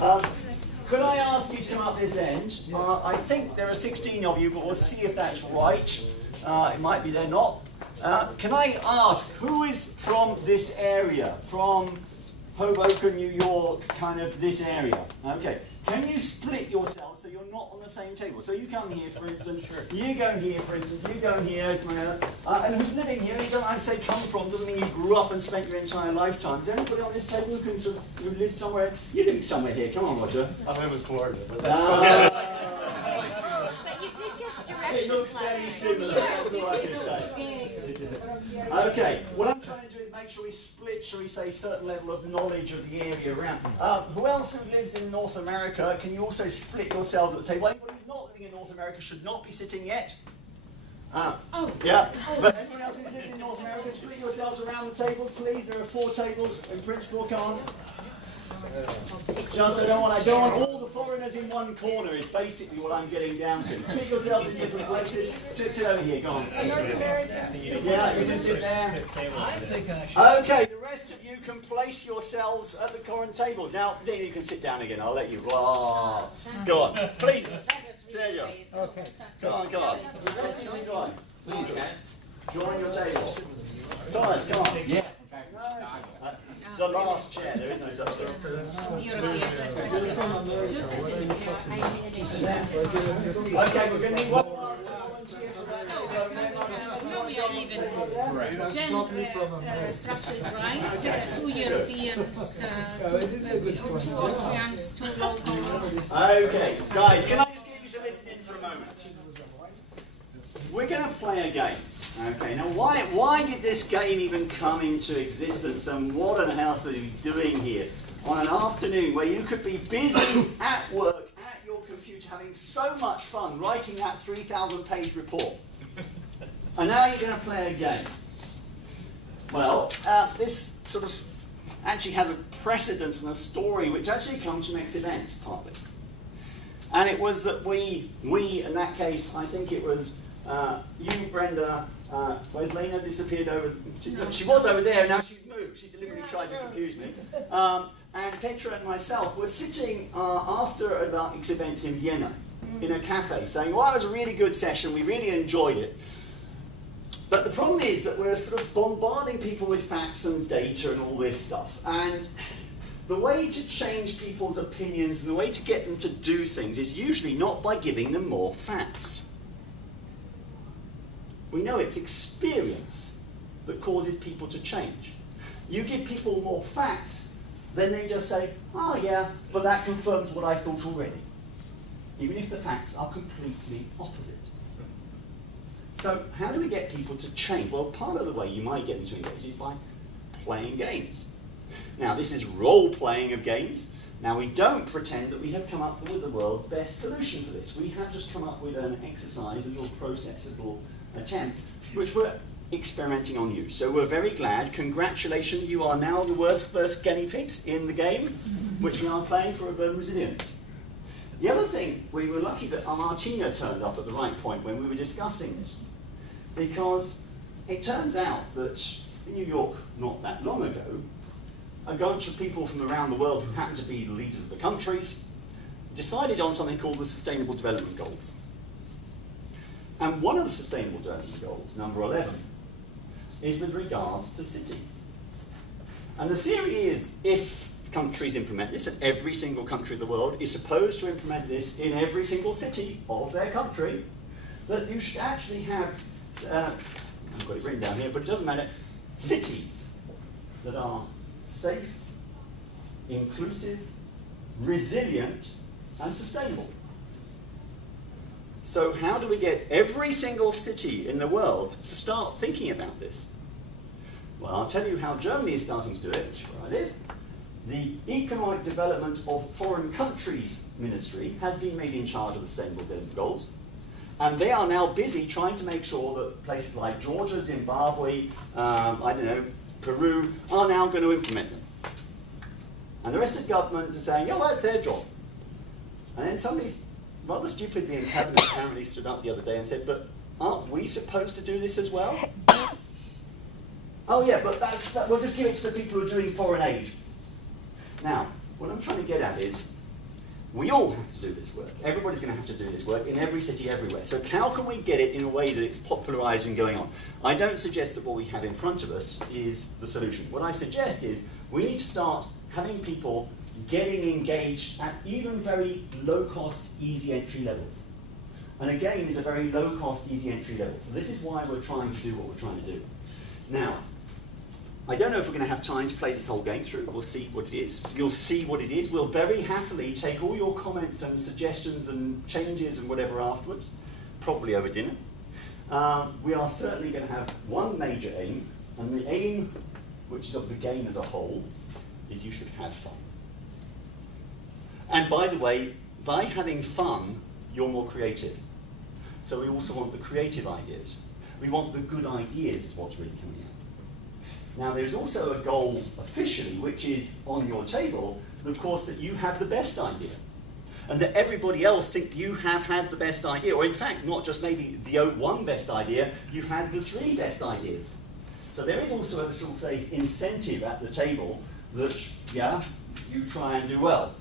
Could I ask you to come up this end? I think there are 16 of you, but we'll see if that's right. It might be they're not. Can I ask, who is from this area? From Hoboken, New York, kind of this area? Okay. Can you split yourselves so you're not on the same table? So you come here, for instance, you go here, for instance, you go here, and who's living here, you don't have to say come from, doesn't mean you grew up and spent your entire lifetime. Is there anybody on this table who can sort of, who lives somewhere? You live somewhere here, come on, Roger. I live in Florida, but that's fine. But you did get directions. It looks very similar, that's all I can say. Okay, what I'm trying to do is make sure we split, shall we say, a certain level of knowledge of the area around. Who else who lives in North America? Can you also split yourselves at the table? Anybody who's not living in North America should not be sitting yet. Yeah, but anyone else who lives in North America, split yourselves around the tables, please. There are 4 tables in principle, come on. Just I don't want all the foreigners in one corner is basically what I'm getting down to. Sit yourselves in different places. Sit over here, go on. Yeah, you can sit there. Okay, the rest of you can place yourselves at the current tables. Now, then you can sit down again. I'll let you. Blah. Go on, please. There you go. Okay. Go on, go on. The rest of you go on. Please. Join your table. Thomas, come on. Yeah. The last chair, there is no such thing. Okay, we're going to need one last volunteer. Now we are even. Gender structure is right. 2 Europeans, 2 Austrians, 2 locals. Okay, guys, can I just get you to listen in for a moment? We're going to play a game. Okay, now why did this game even come into existence, and what on earth are you doing here on an afternoon where you could be busy at work, at your computer, having so much fun writing that 3,000-page report? And now you're going to play a game. Well, this sort of actually has a precedence and a story which actually comes from X-Events, partly. And it was that we in that case, I think it was you, Brenda, where's Lena? Disappeared over. She was over there, now she's moved. She deliberately tried to confuse me. And Petra and myself were sitting after an X-Events in Vienna, in a cafe, saying, well, it was a really good session, we really enjoyed it. But the problem is that we're sort of bombarding people with facts and data and all this stuff. And the way to change people's opinions and the way to get them to do things is usually not by giving them more facts. We know it's experience that causes people to change. You give people more facts, then they just say, oh yeah, but that confirms what I thought already. Even if the facts are completely opposite. So how do we get people to change? Well, part of the way you might get them to engage is by playing games. Now, this is role-playing of games. Now, we don't pretend that we have come up with the world's best solution for this. We have just come up with an exercise, a little process, a little attempt, which we're experimenting on you. So we're very glad. Congratulations, you are now the world's first guinea pigs in the game, which we are playing for urban resilience. The other thing, we were lucky that Martina turned up at the right point when we were discussing this, because it turns out that in New York, not that long ago, a bunch of people from around the world who happened to be the leaders of the countries decided on something called the Sustainable Development Goals. And one of the Sustainable Development Goals, number 11, is with regards to cities. And the theory is, if countries implement this, and every single country of the world is supposed to implement this in every single city of their country, that you should actually have, I've got it written down here, but it doesn't matter, cities that are safe, inclusive, resilient, and sustainable. So how do we get every single city in the world to start thinking about this? Well, I'll tell you how Germany is starting to do it, which is where I live. The Economic Development of Foreign Countries Ministry has been made in charge of the Sustainable Development Goals, and they are now busy trying to make sure that places like Georgia, Zimbabwe, I don't know, Peru, are now going to implement them. And the rest of the government is saying, yeah, well, that's their job. And then somebody rather stupidly in cabinet apparently stood up the other day and said, but aren't we supposed to do this as well? Oh yeah, but we'll just give it to the people who are doing foreign aid. Now, what I'm trying to get at is, We all have to do this work. Everybody's going to have to do this work in every city, everywhere. So how can we get it in a way that it's popularised and going on? I don't suggest that what we have in front of us is the solution. What I suggest is we need to start having people getting engaged at even very low-cost, easy entry levels. And again, it's a very low-cost, easy entry level. So this is why we're trying to do what we're trying to do. Now, I don't know if we're going to have time to play this whole game through. We'll see what it is. You'll see what it is. We'll very happily take all your comments and suggestions and changes and whatever afterwards, probably over dinner. We are certainly going to have one major aim, and the aim, which is of the game as a whole, is you should have fun. And by the way, by having fun, you're more creative. So we also want the creative ideas. We want the good ideas is what's really coming out. Now there's also a goal officially, which is on your table, of course, that you have the best idea. And that everybody else think you have had the best idea, or in fact, not just maybe the one best idea, you've had the 3 best ideas. So there is also a sort of, say, incentive at the table that, yeah, you try and do well.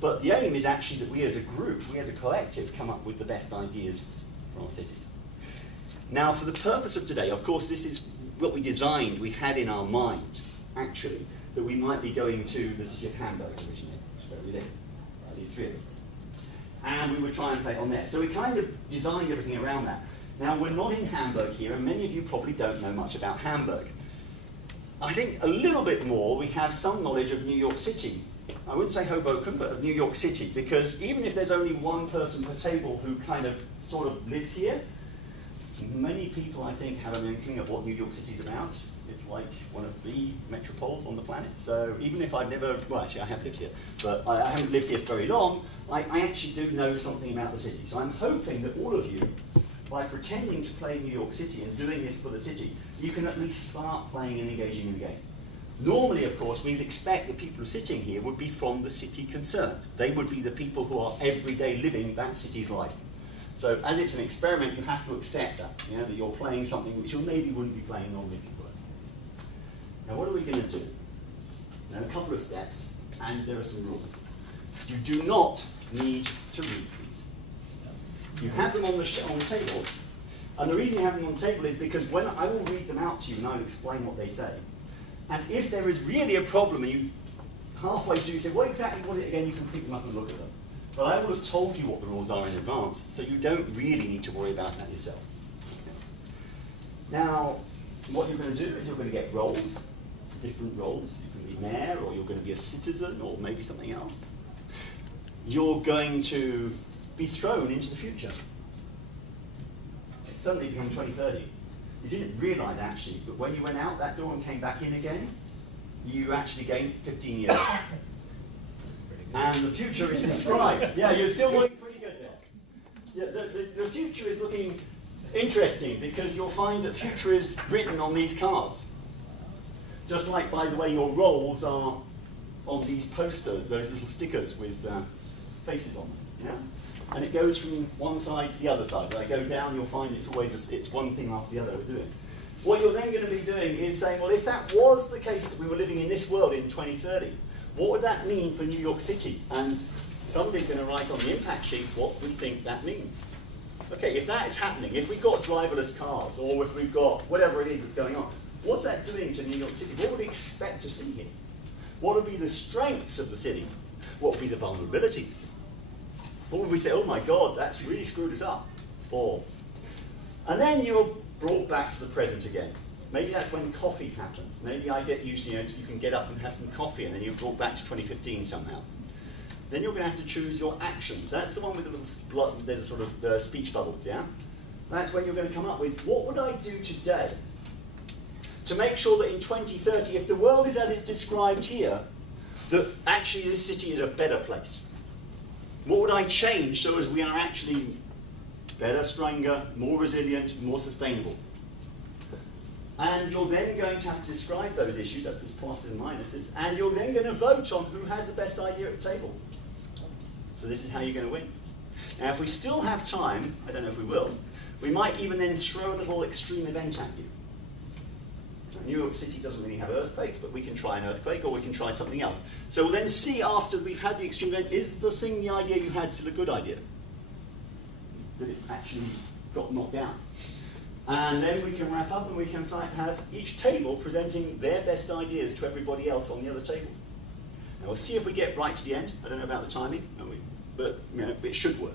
But the aim is actually that we as a group, we as a collective, come up with the best ideas for our city. Now, for the purpose of today, of course, this is what we designed, we had in our mind, actually, that we might be going to the city of Hamburg originally, which is where we live, these 3 of us. And we would try and play on there. So we kind of designed everything around that. Now, we're not in Hamburg here, and many of you probably don't know much about Hamburg. I think a little bit more, we have some knowledge of New York City. I wouldn't say Hoboken, but of New York City, because even if there's only one person per table who kind of sort of lives here, many people, I think, have an inkling of what New York City is about. It's like one of the metropoles on the planet. So even if I've never, well, actually I have lived here, but I haven't lived here for very long, I actually do know something about the city. So I'm hoping that all of you, by pretending to play New York City and doing this for the city, you can at least start playing and engaging in the game. Normally, of course, we'd expect the people who are sitting here would be from the city concerned. They would be the people who are every day living that city's life. So as it's an experiment, you have to accept that, you know, that you're playing something which you maybe wouldn't be playing normally if you were. Now what are we going to do? Now a couple of steps, and there are some rules. You do not need to read these. You have them on the table, and the reason you have them on the table is because when I will read them out to you and I'll explain what they say. And if there is really a problem and you halfway through you say, what exactly was it again, you can pick them up and look at them. But I will have told you what the rules are in advance, so you don't really need to worry about that yourself. Okay. Now, what you're going to do is you're going to get roles, different roles. You can be mayor, or you're going to be a citizen, or maybe something else. You're going to be thrown into the future. It's suddenly become 2030. You didn't realise, actually, but when you went out that door and came back in again, you actually gained 15 years. And the future is described. Yeah, you're still looking pretty good there. Yeah, the future is looking interesting because you'll find that future is written on these cards. Just like, by the way, your roles are on these posters, those little stickers with faces on them. Yeah? And it goes from one side to the other side. When I go down, you'll find it's always it's one thing after the other we're doing. What you're then going to be doing is saying, well, if that was the case that we were living in this world in 2030, what would that mean for New York City? And somebody's going to write on the impact sheet what we think that means. Okay, if that is happening, if we've got driverless cars, or if we've got whatever it is that's going on, what's that doing to New York City? What would we expect to see here? What would be the strengths of the city? What would be the vulnerabilities? What would we say, oh my God, that's really screwed us up? Or, and then you're brought back to the present again. Maybe that's when coffee happens. Maybe I get used to, you can get up and have some coffee, and then you're brought back to 2015 somehow. Then you're going to have to choose your actions. That's the one with the little, there's a sort of speech bubbles, yeah? That's when you're going to come up with, what would I do today to make sure that in 2030, if the world is as it's described here, that actually this city is a better place? What would I change so as we are actually better, stronger, more resilient, more sustainable? And you're then going to have to describe those issues, that's these pluses and minuses, and you're then going to vote on who had the best idea at the table. So this is how you're going to win. Now if we still have time, I don't know if we will, we might even then throw a little extreme event at you. New York City doesn't really have earthquakes, but we can try an earthquake or we can try something else. So we'll then see after we've had the extreme event, is the idea you had still a good idea? That it actually got knocked down. And then we can wrap up and we can have each table presenting their best ideas to everybody else on the other tables. Now we'll see if we get right to the end. I don't know about the timing, but it should work.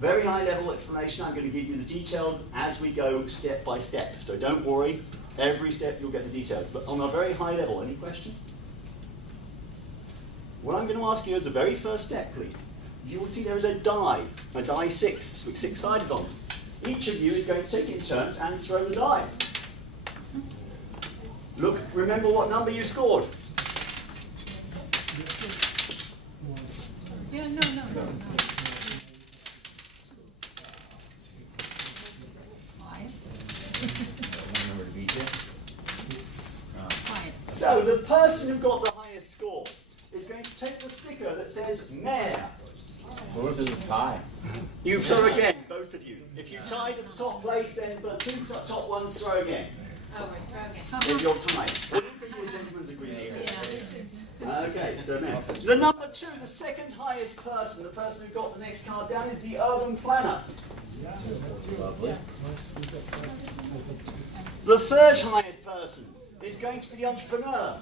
Very high level explanation. I'm going to give you the details as we go step by step. So don't worry, every step you'll get the details. But on a very high level, any questions? What I'm going to ask you as the very first step, please. You will see there is a die 6 with 6 sides on it. Each of you is going to take it in turns and throw the die. Look, remember what number you scored. Yeah, no. 5. So the person who got the highest score is going to take the sticker that says Mayor. What if there's a tie? You throw again, both of you. If you tied at the top place, then the 2 top ones throw again. Oh, right, throw again. If you're tied. Or you can do a gentleman's agreement. Okay, so Mayor. The number 2, the second highest person, the person who got the next card down, is the urban planner. Lovely. The third highest person is going to be the entrepreneur.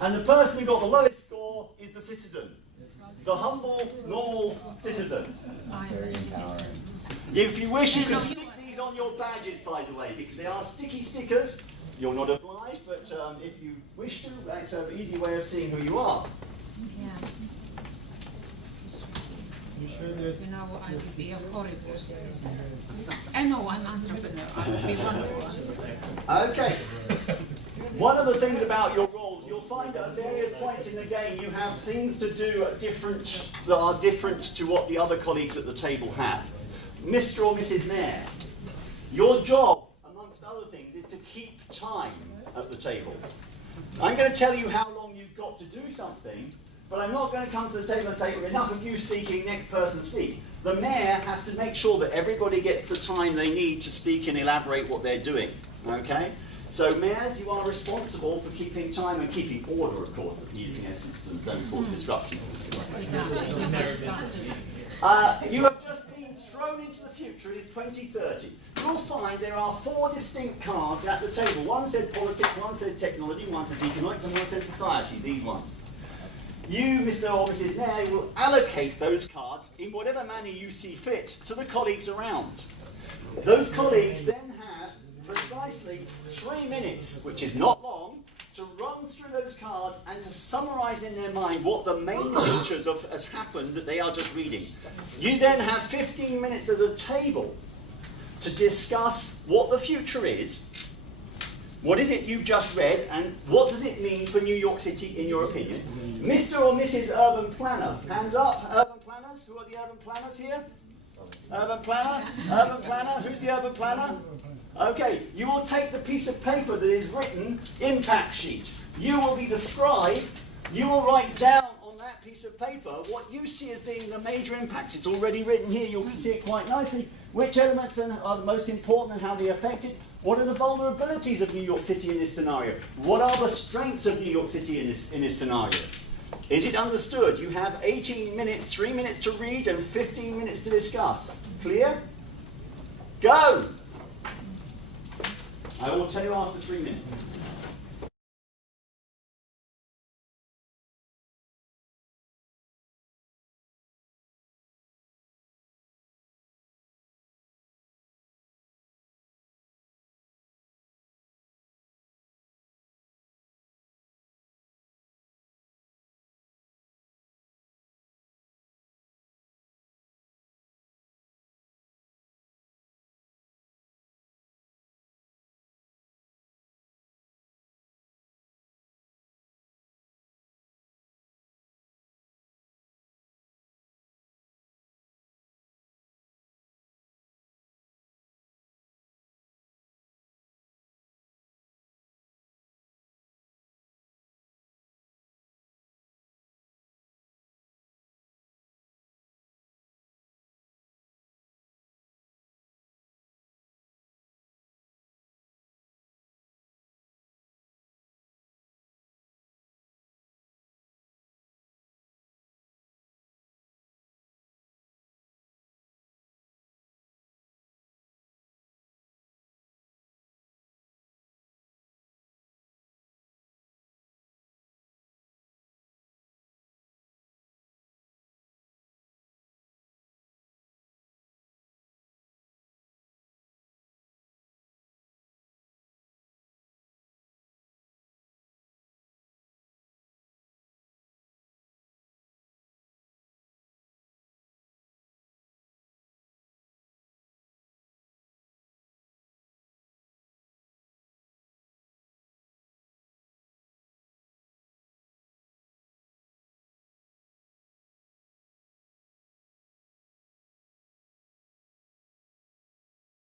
And the person who got the lowest score is the citizen. The humble, normal citizen. If you wish, you can stick these on your badges, by the way, because they are sticky stickers. You're not obliged, but if you wish to, that's an easy way of seeing who you are. Yeah. You know, I would be a horrible citizen. No, I'm an entrepreneur. I would be wonderful. Okay. One of the things about your roles, you'll find that at various points in the game you have things to do that are different to what the other colleagues at the table have. Mr. or Mrs. Mayor, your job, amongst other things, is to keep time at the table. I'm going to tell you how long you've got to do something, but I'm not going to come to the table and say, well, enough of you speaking, next person speak. The mayor has to make sure that everybody gets the time they need to speak and elaborate what they're doing. Okay? So mayors, you are responsible for keeping time and keeping order, of course, that these systems don't cause disruption. You have just been thrown into the future. It is 2030. You'll find there are 4 distinct cards at the table. One says politics, one says technology, one says economics, and one says society, these ones. You, Mr. or Mrs. Mayor, will allocate those cards in whatever manner you see fit to the colleagues around. Those colleagues then have precisely 3 minutes, which is not long, to run through those cards and to summarise in their mind what the main features of has happened that they are just reading. You then have 15 minutes at a table to discuss what the future is, what is it you've just read, and what does it mean for New York City in your opinion. Mr. or Mrs. Urban Planner, hands up, urban planners. Who are the urban planners here? Urban planner? Urban planner? Who's the urban planner? Okay, you will take the piece of paper that is written impact sheet. You will be the scribe. You will write down on that piece of paper what you see as being the major impacts. It's already written here. You can see it quite nicely. Which elements are the most important and how they affect it? What are the vulnerabilities of New York City in this scenario? What are the strengths of New York City in this scenario? Is it understood? You have 18 minutes, 3 minutes to read and 15 minutes to discuss. Clear? Go! I will tell you after 3 minutes.